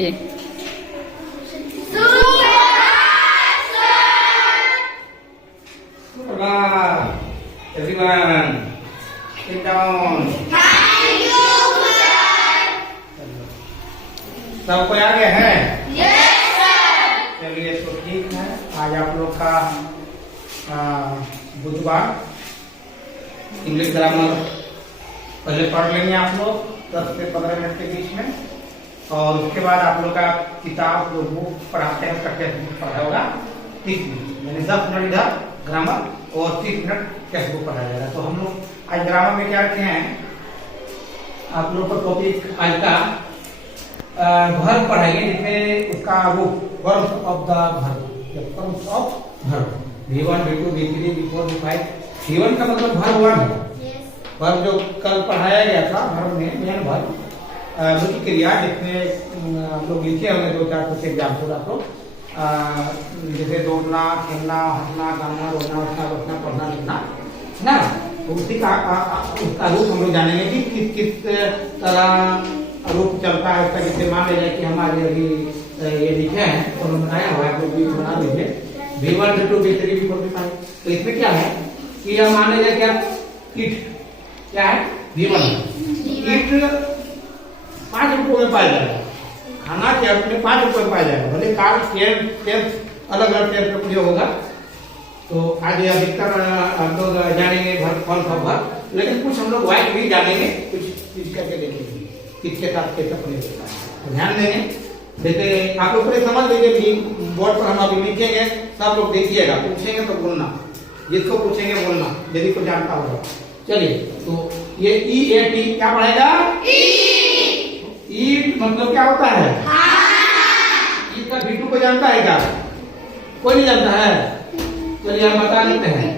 Okay. Everyone, sit down. सब कोई आ गया है? चलिए तो ठीक है। आज आप लोग का बुधवार इंग्लिश ग्रामर पहले पढ़ लेंगे आप लोग 10 से 15 मिनट के बीच में, और उसके बाद आप लोग का किताब जो बुक पढ़ाते हैं उसका टेक्स्ट बुक पढ़ा होगा 30 मिनट, यानी 10 मिनट इधर ग्रामर और 30 मिनट टेक्स्ट बुक पढ़ाया जाएगा। तो हम लोग आज ग्रामर में क्या रखे हैं, आप लोग को टॉपिक आज का वर्ब पढ़ाएंगे, जिसमें उसका रूप verbs of the verb, verbs of verb V1 V2 V3 V4 V5। V1 का मतलब वर्ब 1 है, वर्ब जो कल पढ़ाया गया था वर्ब में मेन वर्ब मुख्य क्रिया, जिसमें हम लोग लिखे होंगे 2-4 कुछ एग्जाम्पल आपको, जैसे दौड़ना, खेलना, हंसना, गाना, रोना, उठना, बैठना, पढ़ना, लिखना ना। तो उसी का उसका रूप हम लोग जानेंगे कि किस किस तरह रूप चलता है उसका। जैसे मान लीजिए कि हमारे अभी ये लिखे हैं और बनाया हुआ है, तो भी बना लीजिए V1 V2 V3 V4 V5। तो इसमें क्या है कि हम मान लीजिए क्या ईट क्या है, V1 ईट 5 रुपयों में पाया जाएगा, खाना के अर्थ में 5 रुपये में पाया जाएगा। भले कार टेंस अलग अलग टेंस का प्रयोग होगा। तो आज अधिकतर हम लोग जानेंगे फल का वर्ब, लेकिन कुछ हम लोग वाइट भी जानेंगे, कुछ चीज करके देखेंगे किसके साथ कैसे प्रयोग होता है। तो ध्यान देंगे, जैसे आप लोग पूरे समझ लीजिए कि बोर्ड पर हम अभी लिखेंगे, सब लोग देखिएगा, पूछेंगे तो बोलना, जिसको पूछेंगे बोलना यदि कोई जानता होगा। चलिए, तो ये EAT क्या पढ़ेगा, ईट मतलब क्या होता है, ईट का V2 को जानता है क्या, कोई नहीं जानता है। चलिए हम बता देते हैं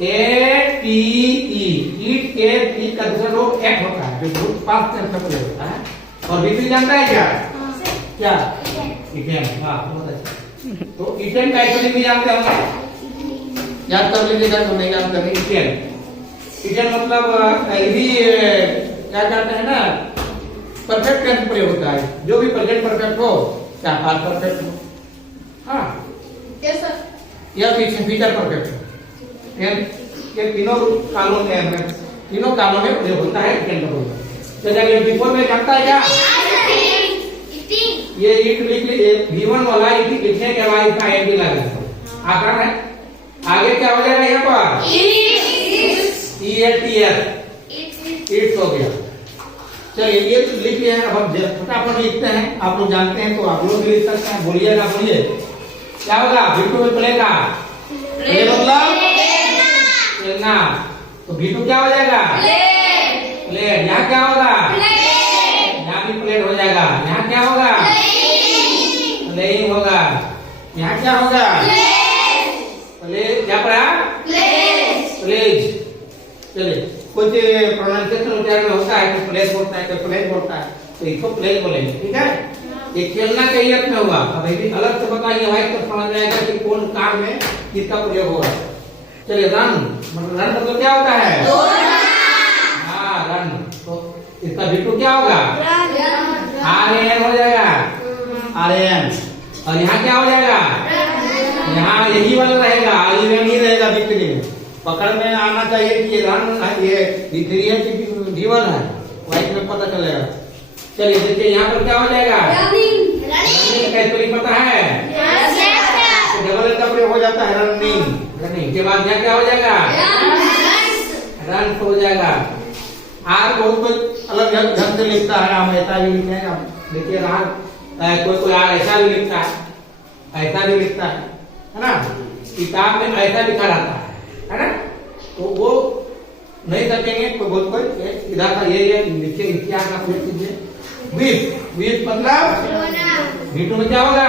ATE, ईट के टी का दूसरा रूप एक्ट होता है, जो पास्ट टेंस में प्रयोग होता है। और V3 जानता है क्या, क्या इटेन, हाँ बहुत अच्छा। तो इटेन का एक्चुअली भी जानते होंगे, याद कर लीजिएगा तो नहीं याद करनी। इटेन मतलब ये भी क्या कहते हैं ना, परफेक्ट टेंस प्रयोग होता है, जो भी प्रेजेंट परफेक्ट हो या पास्ट परफेक्ट हो, हाँ या पीछे फ्यूचर परफेक्ट हो, ये तीनों कालों में प्रयोग होता है इटेन का प्रयोग। तो जब बिफोर में जानता है क्या, ये ईट लिख लीजिए, V1 वाला ईट लिखने के बाद इसका एम भी लगा आकार है। आगे क्या हो जाएगा यहाँ पर ईट्स हो गया। चलिए ये तो लिख लिया है, अब हम फटाफट लिखते हैं, आप लोग जानते हैं तो आप लोग भी लिख सकते हैं। बोलिएगा, बोलिए क्या होगा, V2 में प्लेगा, प्ले मतलब खेलना, तो V2 क्या हो जाएगा, प्लेट। यहाँ क्या होगा, यहाँ भी प्लेट हो जाएगा। यहाँ क्या होगा, प्लेइंग होगा। यहाँ क्या होगा, प्ले, क्या पढ़ा, प्लेज। चलिए, कुछ प्रोनाउंसिएशन उच्चारण में होता है, कुछ प्लेस बोलता है, कुछ प्लेज बोलता है, तो इसको प्लेज बोलेंगे, ठीक है। ये खेलना के अर्थ में होगा। अब ये अलग से बताइए भाई, तो समझ जाएगा कि कौन काल में किसका प्रयोग होगा। चलिए, रन मतलब क्या होता है, हाँ रन। तो इसका V2 क्या होगा, RN हो जाएगा, RN। और यहाँ क्या हो जाएगा, यहाँ यही वाला रहेगा, RN ही रहेगा। V3 पकड़ में आना चाहिए कि रन ये V3 है कि V1 है, वाइट में पता चलेगा। चलिए देखिए, यहाँ पर क्या हो जाएगा, रनिंग पता है, डबल का प्रयोग हो जाता है, रनिंग। रनिंग के बाद यहाँ क्या हो जाएगा, रन हो जाएगा। आर बहुत कुछ अलग ढंग से लिखता है, हम ऐसा भी लिखते हैं। देखिए कोई आर ऐसा भी लिखता है, ऐसा भी लिखता है ना, किताब में ऐसा लिखा रहता है ना, तो वो नहीं सकेंगे तो बहुत कोई इधर का ये लिखे, इतिहास का प्रयोग कीजिए। वीप मतलब V2 में क्या होगा,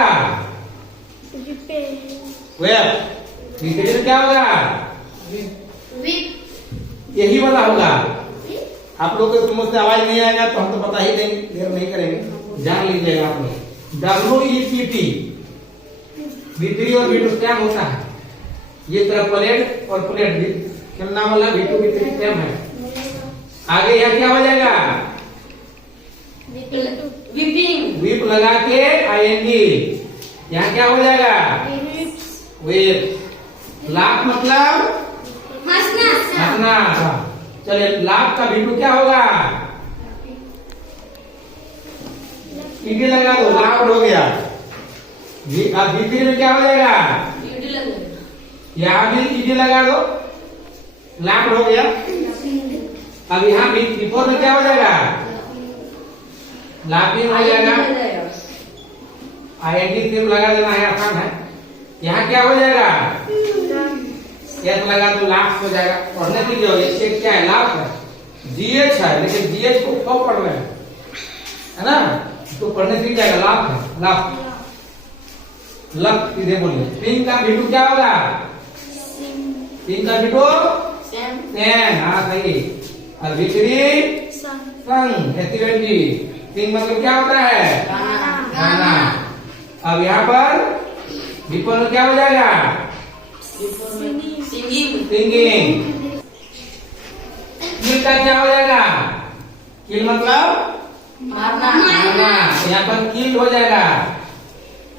V3 में क्या होगा, यही वाला होगा। आप लोग को मुझसे आवाज नहीं आएगा तो हम तो बता ही देंगे, देर नहीं करेंगे, जान लीजिएगा आपने। WEPT V3 और V2 सेम होता है, ये तरह प्लेट और प्लेट भी खेलना वाला V2 V3 सेम है। आगे यहाँ क्या हो जाएगा, वीपिंग। वीप लगा के आईएनजी, यहाँ क्या हो जाएगा? वीप। लाख मतलब हंसना। चलिए लाख का वीटू क्या होगा? ईडी लगा दो, लाभ हो गया। अब वीपी में क्या हो जाएगा? यहाँ भी ईडी लगा दो, लाभ हो गया। अब यहाँ बिफोर में क्या हो जाएगा? लाभिंग हो जाएगा। आईएनडी सिर्फ लगा देना है, आसान है। यहाँ क्या हो जाएगा? एस लगा तो लाभ हो जाएगा। पढ़ने की जो ये क्या है? लाभ है, जीएच है, लेकिन जीएच को कब पढ़ रहे हैं, है ना? तो पढ़ने सीख जाएगा। लाभ है, लाभ। लक सीधे बोलिए। सिंह का बिटू क्या होगा? सिंह का बिटू सैन। हाँ सही। और विक्री संग। एसटीवेंटी। सिंह मतलब क्या होता है? गाना। अब यहाँ पर विपो में क्या हो जाएगा? सिंगिंग। किल का क्या हो जाएगा? किल मतलब मारना। यहाँ पर किल हो जाएगा।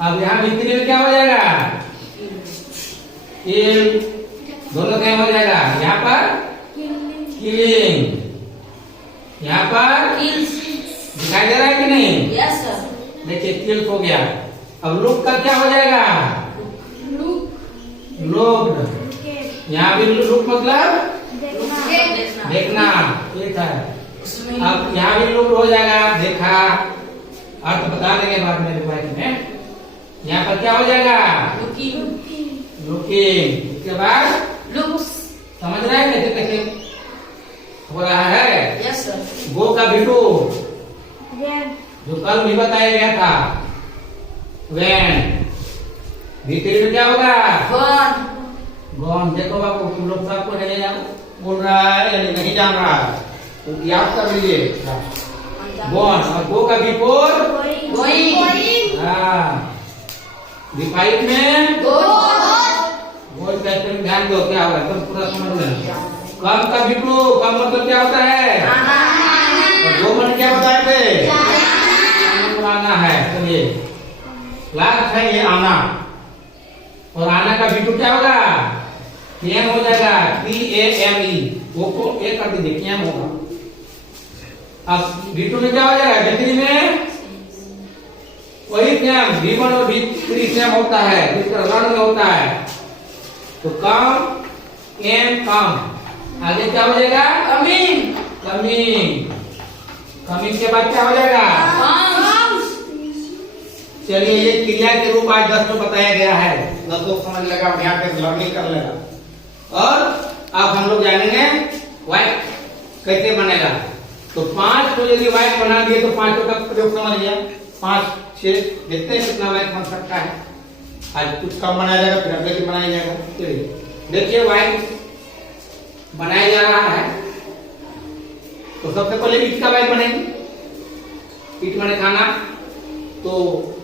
अब यहाँ विक्री में क्या हो जाएगा? किल। दोनों क्या हो जाएगा? यहाँ पर किलिंग, यहाँ पर दिखाई दे रहा है कि नहीं? Yes sir. देखिए किल हो गया। अब लुक का क्या हो जाएगा? लुक। यहाँ भी लुक मतलब देखना। ठीक है। अब यहाँ भी लुक हो जाएगा, देखा। अर्थ बता देंगे बाद में रिवाइज में। यहाँ पर क्या हो जाएगा? लुकिंग। इसके बाद लुक्स। समझ रहे हैं कैसे कैसे हो रहा है? Yes sir. गो का बिटू जो कल भी बताया गया था, वैन। भीतरी में क्या होगा? गॉन। देखो बाबू, तुम लोग सबको नहीं बोल रहा है या नहीं जान रहा है, तो याद कर लीजिए। गॉन। और गो का बिफोर गोइंग। हाँ। विपाइट में गोल कैसे में ध्यान दो, क्या होगा एकदम पूरा समझ लेना। कम का बिटू, कम मतलब क्या होता है? और दो मन क्या बताए थे? आना है। चलिए लास्ट है ये आना। और आना का बिटू क्या होगा? केम हो जाएगा। PAME। वो को ए कर दीजिए, केम होगा। अब बिटू में क्या हो जाएगा? बिक्री में वही केम। V1 और V3 केम होता है, इस तरह रण में होता है। तो कम एम कम। आगे क्या हो जाएगा? कमिंग। कमिंग। कमिंग के बाद क्या हो जाएगा? चलिए ये क्रिया के रूप आज 10 में बताया गया है। 10 लोग समझ लेगा, यहाँ पे लर्निंग कर लेगा। और अब हम लोग जानेंगे वाइट कैसे बनेगा। तो 5 को यदि वाइट बना दिए तो 5 का प्रयोग समझ गया। 5 6 देखते हैं कितना वाइट बन सकता है। आज कुछ कम बनाया जाएगा, फिर अगले दिन बनाया जाएगा। चलिए देखिए वाइट बनाया जा रहा है। तो सबसे पहले ईट का वाइट बनेगी। ईट माने खाना। तो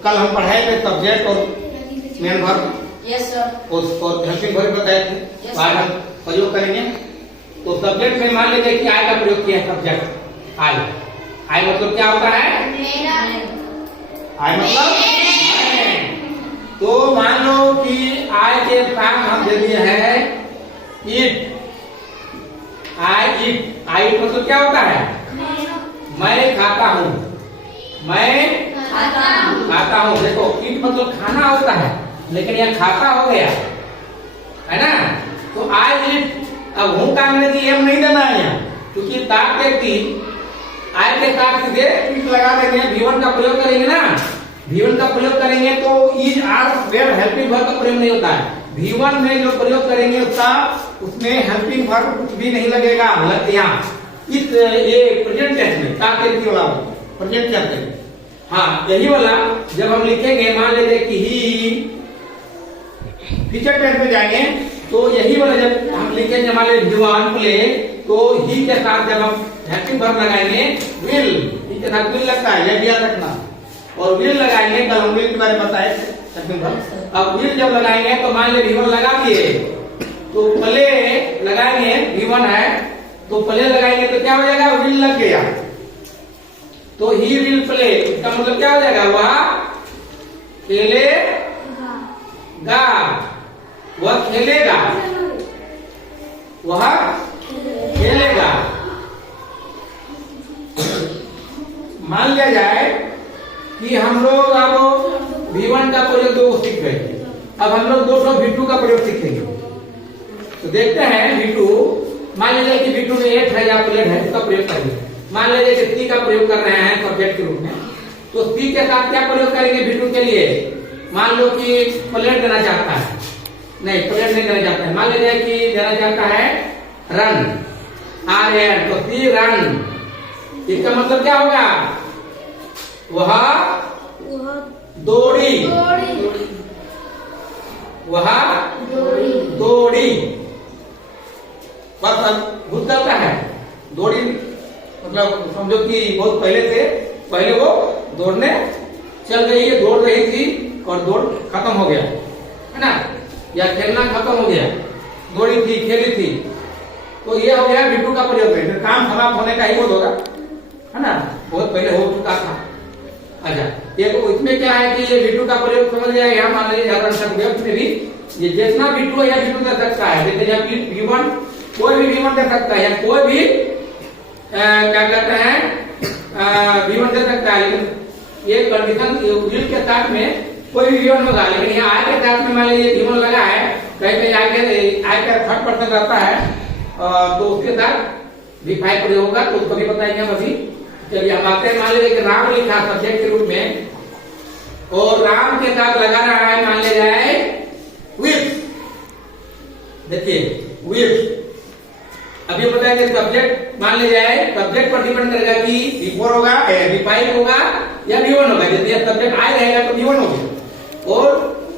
कल हम पढ़ाए थे सब्जेक्ट और मेन वर्ब। Yes sir. और हेल्पिंग वर्ब बताए थे। आज हम प्रयोग करेंगे। तो सब्जेक्ट में मान लीजिए कि आई का प्रयोग किया है। Subject I. आई मतलब क्या होता है? आई मतलब तो मान लो कि आई के साथ हम दे दिए है ईट। आई ईट। आई मतलब क्या होता है? मैं खाता हूँ। मैं खाता हूँ। देखो ईट मतलब खाना होता है, लेकिन यह खाता हो गया है ना। तो आई ईट। अब हूँ का मैंने एम नहीं देना है यहाँ, क्योंकि ताक व्यक्ति आई के साथ सीधे ईट लगा देंगे। V1 का प्रयोग करेंगे ना। V1 का प्रयोग करेंगे तो is are were helping verb का प्रयोग नहीं होता है। V1 में जो प्रयोग करेंगे उसमें हेल्पिंग वर्ब कुछ भी नहीं लगेगा। यहाँ इस ये प्रेजेंट टेंस में ताक व्यक्ति वाला प्रेजेंट टेंस में। हाँ यही वाला जब हम लिखेंगे, मान लीजिए कि ही फ्यूचर टेंस में जाएंगे, तो यही वाला जब हम लिखेंगे हमारे V1 प्ले, तो ही के साथ जब हम हेल्पिंग वर्ब लगाएंगे विल, ही के साथ विल लगता है, यह भी याद रखना। और विल लगाएंगे, कल हम विल के बारे में बताए हेल्पिंग वर्ब। अब विल जब लगाएंगे तो मान लीजिए V1 लगा दिए, तो प्ले लगाएंगे, V1 है तो प्ले लगाएंगे तो क्या हो जाएगा? विल लग गया। तो ही विल प्ले, इसका मतलब क्या हो जाएगा? वह खेलेगा, वह खेलेगा, वह खेलेगा। मान लिया जाए कि हम लोग अब V1 का प्रयोग 2 सीख गए, अब हम लोग 2 V2 का प्रयोग सीखेंगे। तो देखते हैं V2, मान लीजिए कि V2 में 8 है या प्लेट है, उसका प्रयोग करेंगे। मान लीजिए कि C का प्रयोग कर रहे हैं सब्जेक्ट के रूप में, तो C के साथ क्या प्रयोग करेंगे V2 के लिए? मान लो कि प्लेट देना चाहता है, नहीं प्लेट नहीं देना चाहता है, मान लीजिए कि देना चाहता है रन, RN, तो C रन, इसका मतलब क्या होगा? वह दौड़ी, वह दौड़ी, बस भूत करता है दौड़ी, मतलब समझो कि बहुत पहले वो दौड़ने चल गई है, दौड़ रही थी और दौड़ खत्म हो गया है ना, या खेलना खत्म हो गया, दौड़ी थी, खेली थी, तो ये हो गया V2 का प्रयोग है। काम समाप्त होने का ही बोध होगा, है ना, बहुत पहले हो चुका था। अच्छा, ये तो इसमें क्या है कि ये V2 का प्रयोग समझ गया। यहाँ मान लीजिए में भी ये जितना V2 है या V2 दे सकता है, जैसे यहाँ V1 कोई भी V1 दे सकता है, या कोई भी क्या कहते हैं V1 दे सकता है, लेकिन ये कंडीशन विल के साथ में कोई भी V1 होगा। लेकिन यहाँ I के साथ में मान लीजिए V1 लगा है, कहीं कहीं I का 3rd पर्सन रहता है, तो उसके साथ V5 प्रयोग होगा, तो उसको भी बताएंगे हम अभी। चलिए हम आते हैं, मान लीजिए कि राम लिखा सब्जेक्ट के रूप में, और राम के साथ लगा रहा है, मान लिया जाए विथ, देखिए विथ। अभी बताएंगे सब्जेक्ट, मान लिया जाए सब्जेक्ट पर डिपेंड करेगा कि V4 होगा, V5 होगा या V1 होगा। जैसे सब्जेक्ट I रहेगा तो V1 होगा, और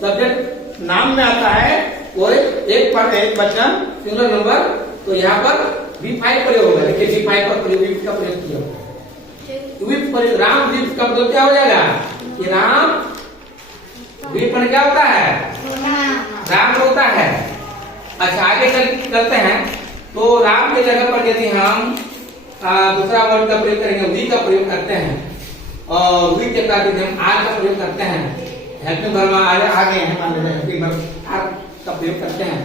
सब्जेक्ट नाम में आता है वो एक वचन सिंगुलर नंबर, तो यहाँ पर V5 प्रयोग होगा। देखिए V5 पर प्रयोग का प्रयोग किया होगा। राम विथ का मतलब क्या हो जाएगा कि राम विथ पर क्या होता है? राम होता है। अच्छा, आगे करते हैं, तो राम की जगह पर यदि हम दूसरा वर्ड का प्रयोग करेंगे, वी का प्रयोग करते हैं, और वी के साथ यदि हम आर का प्रयोग करते हैं, हेल्पिंग वर्ब आगे हैं, मान लीजिए हेल्पिंग वर्ब आर का प्रयोग करते हैं,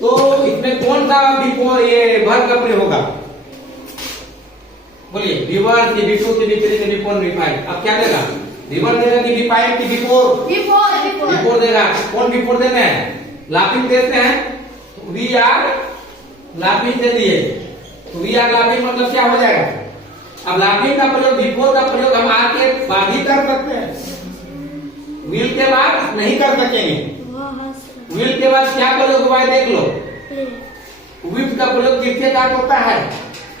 तो इसमें कौन सा बिफोर ये वर्ब का प्रयोग होगा? बोलिए V1 की V2 की V3 की V4 V5। अब क्या देगा? V1 देगा कि V5 की V4 देगा। कौन V4 देते हैं? लाफिंग देते हैं, वी आर लाफिंग दे दिए, तो वी आर लाफिंग मतलब क्या हो जाएगा? अब लाफिंग का प्रयोग V4 का प्रयोग हम आर के बाद ही कर सकते हैं, विल के बाद नहीं कर सकेंगे। विल के बाद क्या प्रयोग हुआ है देख लो, विथ का प्रयोग किसके साथ होता है?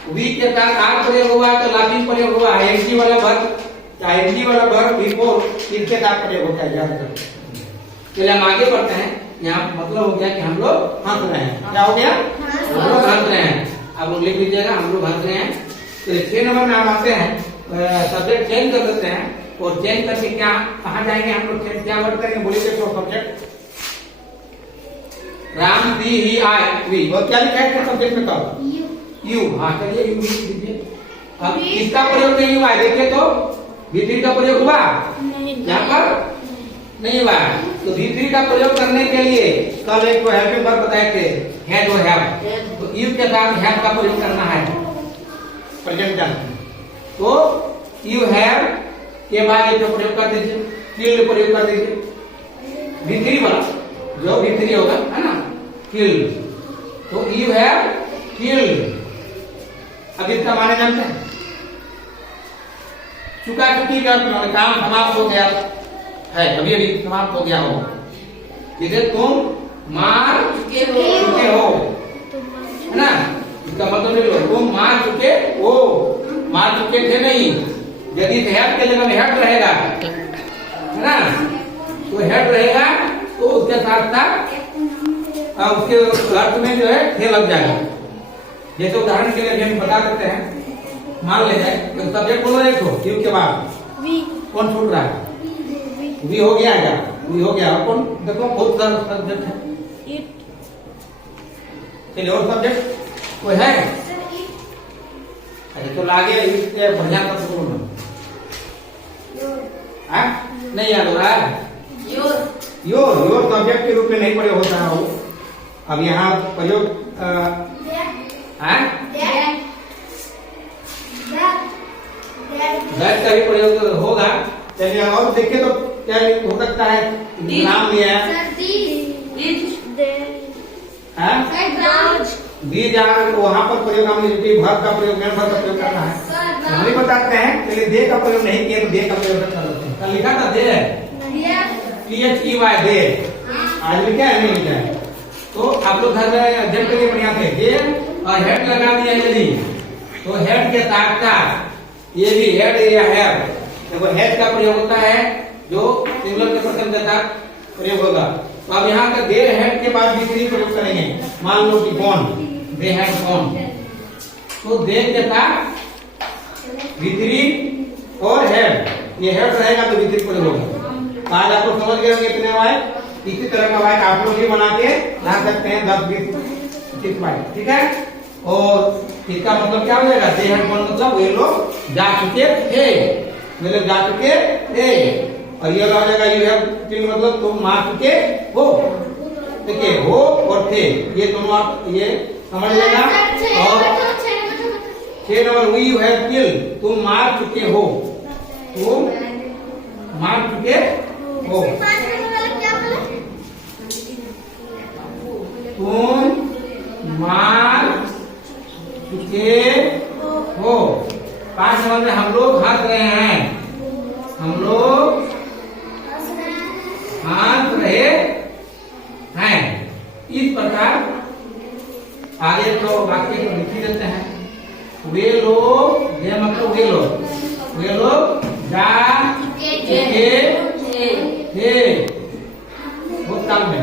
वी के साथ आर प्रयोग हुआ तो लाफिंग प्रयोग हुआ है। एनजी वाला वर्ब V4 किसके साथ प्रयोग होता है? याद रखो। चलिए हम आगे बढ़ते हैं। यहाँ मतलब हो गया कि हम लोग हंस रहे हैं। क्या हो गया? हम लोग हंस रहे हैं। आप लोग लिख लीजिएगा, हम लोग हंस रहे हैं। तो 6 नंबर में हम आते हैं, सब्जेक्ट चेंज कर देते हैं, और चेंज करके क्या कहाँ जाएंगे हम लोग? क्या वर्ड करेंगे? बोलिए देखो subject Ram she he I we, और क्या लिखा है सब्जेक्ट में? कब यू। हाँ चलिए यू लिख दीजिए। अब इसका प्रयोग नहीं हुआ है, देखिए तो V3 का प्रयोग हुआ यहाँ पर नहीं हुआ। तो V3 का प्रयोग करने के लिए कल एक तो हेल्पिंग वर्ब बताए थे, हैड और हैव, तो यू के साथ हैव का प्रयोग करना है प्रेजेंट टेंस। तो यू हैव के बाद ये प्रयोग कर दीजिए, किल्ड प्रयोग कर दीजिए, V3 वाला जो V3 होगा है ना, किल्ड। तो यू हैव किल्ड। अब इसका माने जानते हैं? चुका चुकी का काम समाप्त हो गया है, अभी अभी समाप्त हो गया हो। इसे तुम मार चुके हो, है ना, इसका मतलब नहीं लो, तुम मार चुके हो, मार चुके थे नहीं। यदि हेड के जगह में हेड रहेगा, है ना, तो हेड रहेगा तो उसके साथ साथ उसके अर्थ में जो है थे लग जाएगा। जैसे उदाहरण के लिए हम बता देते हैं, मान ले जाए सब्जेक्ट बोलो एक हो, यू के बाद कौन छूट रहा है? वी हो गया क्या? वी हो गया। कौन देखो बहुत सारा सब्जेक्ट है, चलिए और सब्जेक्ट कोई है? अरे तो लागे इससे बढ़िया सब बोलो ना, हाँ? नहीं याद हो रहा है? योर योर तो ऑब्जेक्ट के रूप में नहीं प्रयोग होता है वो। अब यहाँ प्रयोग दैट का भी प्रयोग होगा। चलिए और देखिए तो क्या हो सकता है? नाम लिया है दी जा, वहां पर प्रयोग हमने भर का प्रयोग मेन भर का प्रयोग करना है। हम नहीं बताते हैं, चलिए दे का प्रयोग नहीं किया तो दे का प्रयोग कर लेते हैं। कल लिखा था दे PHEY दे, आज लिखा है नहीं लिखा है? तो आप लोग घर में जब के लिए बढ़िया थे दे और हेड लगा दिया यदि तो हेड के साथ साथ ये भी हेड या हैव, देखो हेड का प्रयोग होता है जो सिंगुलर के प्रथम के साथ प्रयोग होगा। तो अब यहाँ का दे हेड के बाद भी प्रयोग करेंगे। मान लो कि कौन दे हैड कौन, तो दे के साथ भीतरी और हेड, ये हेड रहेगा तो भीतरी प्रयोग होगा। आज आप लोग समझ गए होंगे इतने वाक्य। इसी तरह का वाक्य आप लोग भी बना के ला सकते हैं 10-20 वाक्य, ठीक है। और इसका मतलब क्या हो जाएगा? दे हैड कौन मतलब वे लोग जा चुके थे, वे लोग जा चुके थे। और ये हो जाएगा यू हैव बीन मतलब तुम मार चुके हो। देखिए हो और थे ये दोनों आप ये समझ लेना। और 6 नंबर यू हैव किल्ड, तुम मार चुके हो, तुम मार चुके हो, तुम मार चुके हो। 5 नंबर में हम लोग हंस रहे हैं, हम लोग हंस रहे हैं। इस प्रकार आगे तो वाक्य को लिख ही देते हैं। वे लोग ये मतलब वे लोग जा चुके थे भूतकाल में।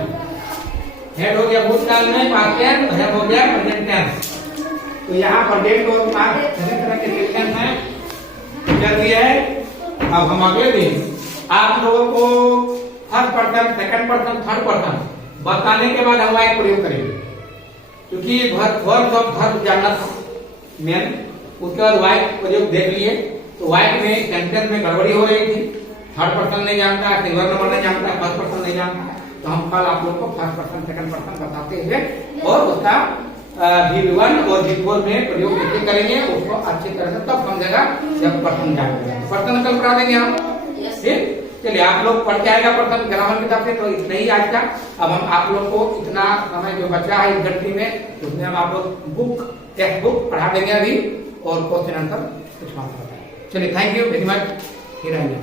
हेड हो गया भूतकाल में, पास्ट टेंस, हैव हो गया प्रेजेंट टेंस। तो यहाँ प्रेजेंट और पास्ट सभी तरह के टेंस हैं कर दिया है। अब हम अगले दिन आप लोगों को first person, second person, third person बताने के बाद हम वाक्य प्रयोग करेंगे, क्योंकि वर्ब ऑफ थर्ड जानना था मेन। उसके बाद वाक्य प्रयोग देख लिए तो वाक्य में सेंटेंस में गड़बड़ी हो रही थी। थर्ड पर्सन नहीं जानता, सिंगुलर नंबर नहीं जानता, फर्स्ट पर्सन नहीं जानता। तो हम कल आप लोग को फर्स्ट पर्सन सेकंड पर्सन बताते हुए और उसका V1 और V4 में प्रयोग कैसे करेंगे उसको अच्छी तरह से तब समझेगा जब पर्सन जानेगा। पर्सन कल करा देंगे हम, ठीक। चलिए आप लोग पढ़ के आएगा पर्सन ग्रामर किताब से। तो इतना ही आज का। अब हम आप लोग को इतना समय जो बचा है इस घंटे में उसमें हम आप लोग टेक्स्ट बुक पढ़ा देंगे अभी और क्वेश्चन आंसर कुछ मात्र बताएंगे। चलिए थैंक यू वेरी मच। फिर आएंगे।